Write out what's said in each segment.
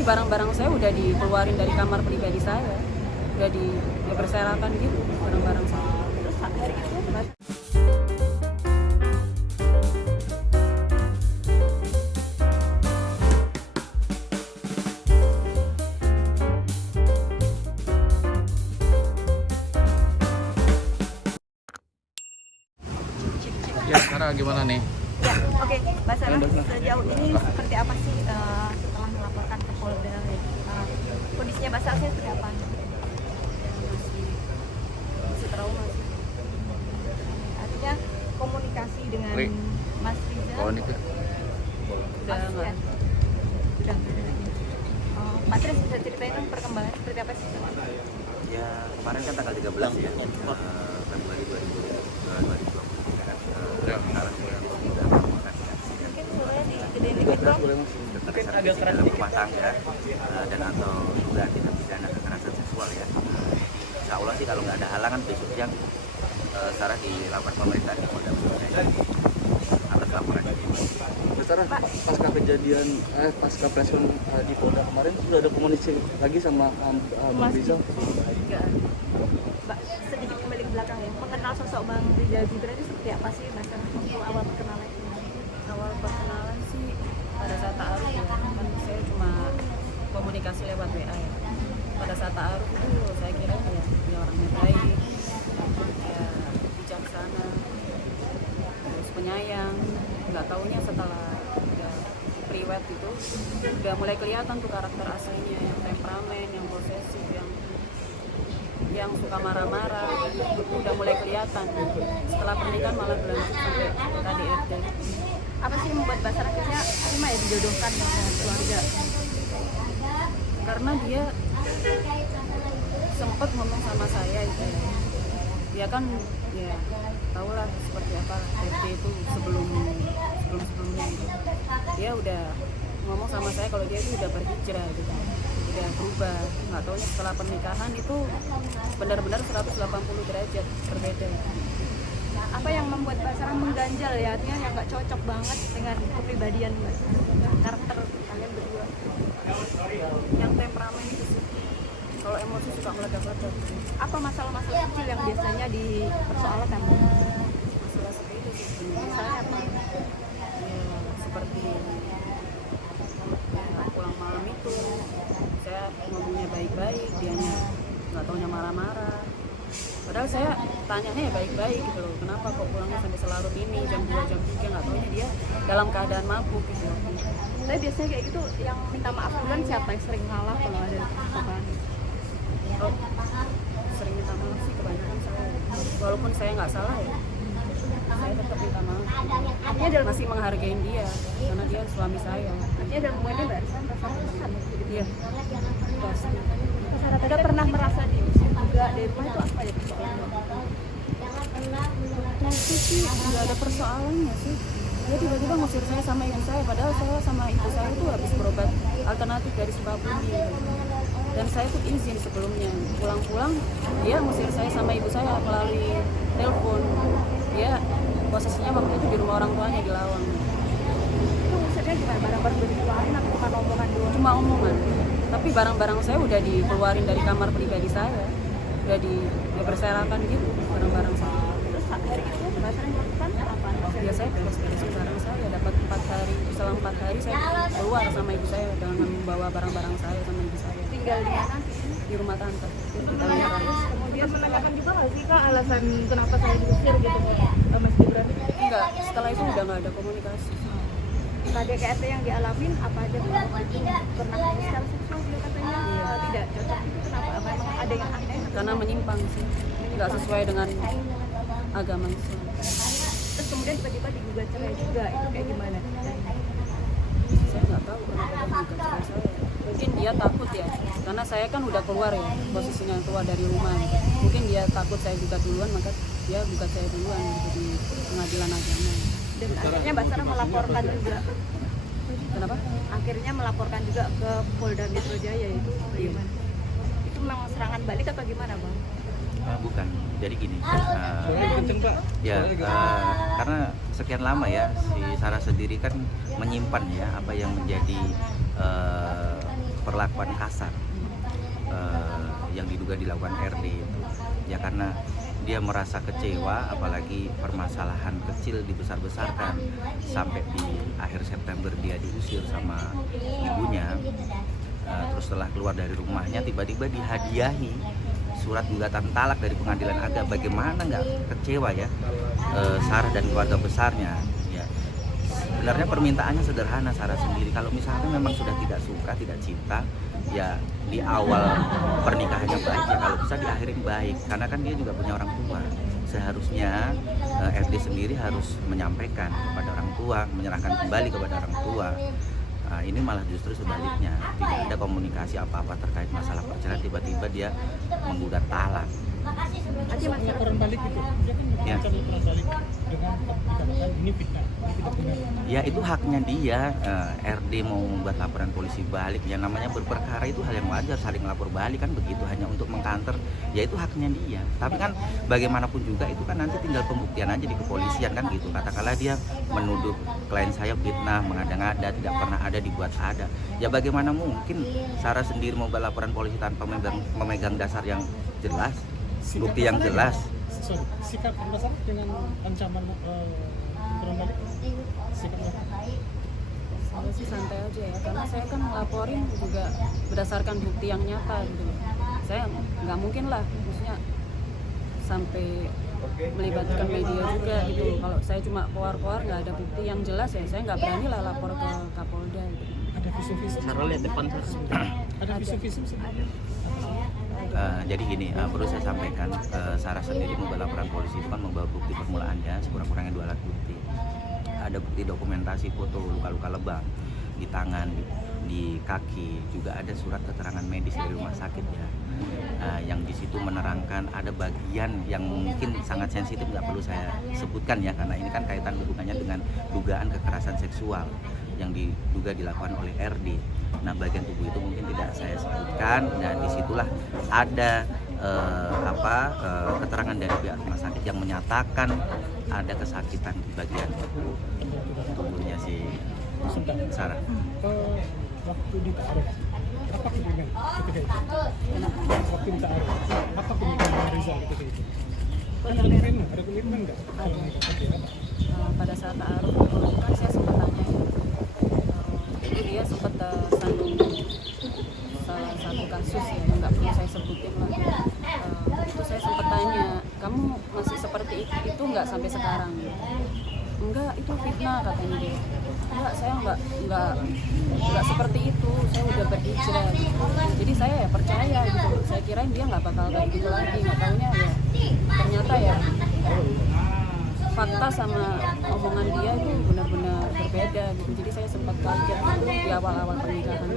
Tapi barang-barang saya udah dikeluarin dari kamar pribadi saya, udah berserakan gitu barang-barang saya. Terus hari itu Ya, sekarang gimana nih? ya, oke, Mbak Sarah, sejauh ini seperti apa sih setelah melaporkan ke Polda? Kondisinya Mbak Sarah seperti apa? Masih trauma sih. Artinya komunikasi dengan Ri. Mas Rizal Kalau ini Udah pasti nggak ya? Udah nggak ada lagi. Pak Tris bisa ceritain dong perkembangan seperti apa sih? Ya kemarin kan tanggal 13 ya Februari 2023 kan sekarang sudah mengkomunikasikan Mungkin suaranya digedein dikit dong. kekerasan dalam rumah tangga dan atau dugaan tindak pidana kekerasan seksual ya. Insya Allah sih kalau nggak ada halangan besok siang Sarah dilakukan pemeriksaan di Polda Metro Jaya atas laporan ini. Sarah, pasca kejadian pasca presscon di Polda kemarin sudah ada komunikasi lagi sama Bang Rizal? nggak ada. Mbak, sedikit kembali ke belakang ya. Mengenal sosok Bang Rizal Gibran itu seperti apa sih Mbak Sarah waktu awal perkenalan? Awal perkenalan sih pada saat ta'aruf ya, kan saya cuma komunikasi lewat WA ya. Pada saat ta'aruf itu saya kira ya dia orangnya baik, ya bijaksana, terus penyayang. Nggak taunya setelah udah priwet itu udah mulai kelihatan tuh karakter aslinya, yang temperamen, yang posesif, yang suka marah-marah, itu udah mulai kelihatan. Setelah pernikahan malah berlanjut sampai KDRT. Apa sih yang membuat Mbak Sarah akhirnya terima ya dijodohkan dengan keluarga? Karena dia sempat ngomong sama saya itu ya, dia kan ya tahulah seperti apa FD itu sebelumnya itu. Dia udah ngomong sama saya kalau dia itu udah berhijrah gitu, udah berubah. Nggak taunya setelah pernikahan itu benar-benar 180 derajat berbeda. Nah, apa yang membuat Mbak Sarah mengganjal ya? Artinya yang nggak cocok banget dengan kepribadian Mbak Sarah, karakter kalian berdua. Yang temperamen itu sih, kalau emosi suka meledak-ledak. Apa masalah-masalah kecil yang biasanya dipersoalkan? Masalah seperti itu sih sebenarnya. Misalnya apa? Ya, seperti ya, pulang malam itu saya ngomongnya baik-baik, dianya nggak taunya marah-marah. Padahal saya tanyanya ya baik-baik gitu loh, kenapa kok pulangnya sampai selarut ini, jam 2, jam 3, nggak taunya dia dalam keadaan mabuk gitu. Tapi biasanya kayak gitu yang minta maaf duluan siapa yang sering ngalah kalau ada persoalan? Oh, sering minta maaf sih kebanyakan saya, walaupun saya nggak salah ya, saya tetap minta maaf. Artinya dalam Masih menghargai dia karena dia suami saya. artinya dalam hubungannya Mbak Sarah merasa tertekan gitu. Iya, pasti. Mbak Sarah tadi pernah merasa diusir juga dari rumah itu apa ya persoalannya? Waktu sih nggak ada persoalannya sih. Dia tiba-tiba ngusir saya sama ibu saya, padahal saya sama ibu saya itu habis berobat alternatif dari Sukabumi. Dan saya tuh izin sebelumnya, pulang-pulang dia ngusir saya sama ibu saya melalui telepon. Dia posisinya waktu itu di rumah orang tuanya di Lawang. Itu maksudnya gimana? Barang-barang udah dikeluarin atau bukan omongan doang? Cuma omongan, tapi barang-barang saya udah dikeluarin dari kamar pribadi saya, udah berserakan gitu barang-barang saya. Terus hari itu Mbak Sarah yang lakukan apa? Ya saya beres-beresin barang saya, dapat 4 hari, selang 4 hari saya keluar sama ibu saya dengan membawa barang-barang saya sama ibu saya Tinggal di mana? di rumah tante. Terus kemudian menanyakan juga nggak sih Kak alasan kenapa saya diusir gitu Mas Gibran? Enggak, setelah itu udah nggak ada komunikasi. KDRT yang dialamin apa aja Kak? Pernah secara seksual dia katanya tidak cocok itu kenapa? Apa emang ada yang aneh? Karena menyimpang sih, nggak sesuai dengan agama Islam. Terus kemudian tiba-tiba digugat cerai juga, itu kayak gimana? Saya nggak tahu kenapa dia menggugat cerai saya. Mungkin dia takut ya, karena saya kan udah keluar ya, posisinya keluar dari rumah. Mungkin dia takut saya gugat duluan, maka dia gugat saya duluan gitu di pengadilan agama. Dan akhirnya Mbak Sarah melaporkan juga. Kenapa? Akhirnya melaporkan juga ke Polda Metro Jaya itu bagaimana? Itu memang serangan balik atau gimana Bang? Bukan, jadi gini karena sekian lama ya si Sarah sendiri kan menyimpan ya apa yang menjadi perlakuan kasar yang diduga dilakukan RD itu. Ya karena dia merasa kecewa, apalagi permasalahan kecil dibesar-besarkan sampai di akhir September dia diusir sama ibunya. Terus setelah keluar dari rumahnya tiba-tiba dihadiahi surat gugatan talak dari pengadilan agama. Bagaimana nggak kecewa ya Sarah dan keluarga besarnya. Ya, sebenarnya permintaannya sederhana Sarah sendiri. Kalau misalnya memang sudah tidak suka, tidak cinta, ya di awal pernikahannya baik, ya kalau bisa diakhirin baik. Karena kan dia juga punya orang tua. Seharusnya RD sendiri harus menyampaikan kepada orang tua, menyerahkan kembali kepada orang tua. Nah, ini malah justru sebaliknya, tidak ada komunikasi apa-apa terkait masalah perceraian, tiba-tiba dia menggugat talak. Laporan balik itu, dia kan Ya. laporan balik dengan dikatakan ini fitnah, ini tidak benar. Ya itu haknya dia, RD mau membuat laporan polisi balik, yang namanya berperkara itu hal yang wajar, saling lapor balik kan begitu, hanya untuk mengkanter, ya itu haknya dia. Tapi kan bagaimanapun juga itu kan nanti tinggal pembuktian aja di kepolisian kan gitu. Katakanlah dia menuduh klien saya fitnah, mengada-ngada, tidak pernah ada, dibuat ada. Ya bagaimana mungkin Sarah sendiri membuat laporan polisi tanpa memegang dasar yang jelas, bukti yang jelas. Sikap masalah dengan ancaman laporan balik, sikapnya. Saya sih santai aja ya, karena saya kan ngelaporin juga berdasarkan bukti yang nyata gitu. Saya nggak mungkin lah, maksudnya sampai melibatkan media juga gitu. Kalau saya cuma keluar-keluar nggak ada bukti yang jelas ya, saya nggak berani lah lapor ke Kapolda gitu. Ada visum-visum. Sarah lihat depan Ada visum-visum sih. Jadi gini, perlu saya sampaikan, Sarah sendiri membuat laporan polisi itu kan membawa bukti permulaannya sekurang-kurangnya 2 alat bukti. Ada bukti dokumentasi foto luka-luka lebam di tangan, di kaki, juga ada surat keterangan medis dari rumah sakit ya. Yang di situ menerangkan ada bagian yang mungkin sangat sensitif, nggak perlu saya sebutkan ya, karena ini kan kaitan hubungannya dengan dugaan kekerasan seksual yang diduga dilakukan oleh RD. Nah, bagian tubuh itu mungkin tidak saya sebutkan. Nah, disitulah ada keterangan dari pihak rumah sakit yang menyatakan ada kesakitan di bagian tubuhnya si Sarah. Waktu ditaruh, apa kemudian ketika itu? Waktu ditaruh, apa kemudian Rizal ketika itu? Ada komitmen nggak? Pada saat taaruf kan saya sempat tanya ya, itu dia sempat sandung salah satu kasus ya, yang nggak perlu saya sebutin lah. Itu saya sempat tanya, kamu masih seperti itu nggak sampai sekarang? Enggak, itu fitnah katanya dia. Enggak, saya enggak seperti itu, saya udah berhijrah gitu. Jadi saya ya percaya gitu, saya kirain dia nggak bakal kayak gitu lagi, nggak taunya ya ternyata ya fakta sama omongan dia itu benar-benar berbeda gitu. Jadi saya sempat kaget gitu, di awal-awal pernikahan.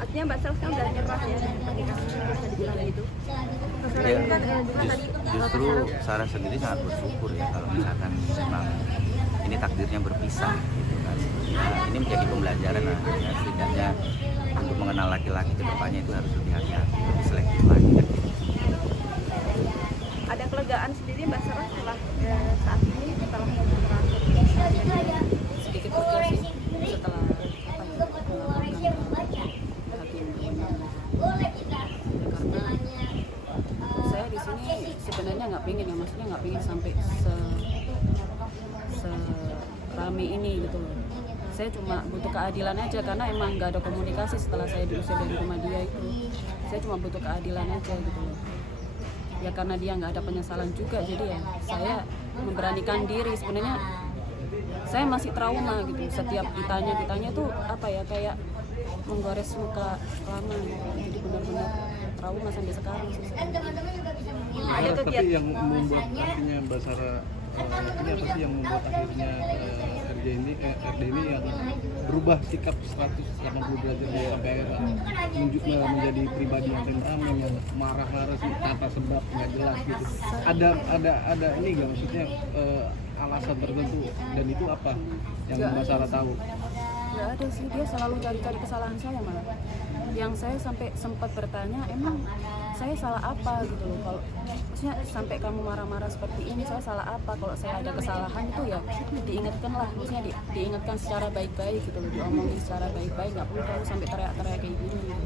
Artinya Mbak Sel sekarang udah nyerah ya pernikahan, bisa dibilang gitu. Ya, justru Sarah sendiri sangat bersyukur ya kalau misalkan memang ini takdirnya berpisah gitu kan. Nah, ini menjadi pembelajaran lah ya, setidaknya untuk mengenal laki-laki ke depannya itu harus lebih hati-hati, lebih selektif lagi kan. Ada kelegaan sendiri Mbak Sarah setelah saat ini setelah Sedikit lega sih setelah melaporkan hakim. Karena saya di sini sebenarnya nggak pengen ya, maksudnya nggak pengen sampai serame ini gitu loh. Saya cuma butuh keadilan aja, karena emang nggak ada komunikasi setelah saya diusir dari rumah dia itu. Saya cuma butuh keadilan aja gitu loh. Ya karena dia nggak ada penyesalan juga, jadi ya saya memberanikan diri. Sebenarnya saya masih trauma gitu, setiap ditanya tuh apa ya, kayak menggores muka lama gitu. Jadi benar-benar trauma sampai sekarang sih. ada Tapi kegiatan yang membuat akhirnya Mbak Sarah ini apa sih yang membuat akhirnya RD ini yang berubah sikap 180 derajat sampai akhirnya menjadi pribadi yang temperamen, yang marah-marah tanpa sebab nggak jelas gitu. Ada ini nggak, maksudnya alasan tertentu, dan itu apa yang Mbak Sarah tahu? Nggak ada sih, dia selalu cari-cari kesalahan saya malah. Yang saya sampai sempat bertanya, emang saya salah apa gitu loh, kalau maksudnya sampai kamu marah-marah seperti ini, saya salah apa? Kalau saya ada kesalahan itu ya diingatkan lah, maksudnya diingatkan secara baik-baik gitu loh, diomongin secara baik-baik, nggak perlu kamu sampai teriak-teriak kayak gini gitu.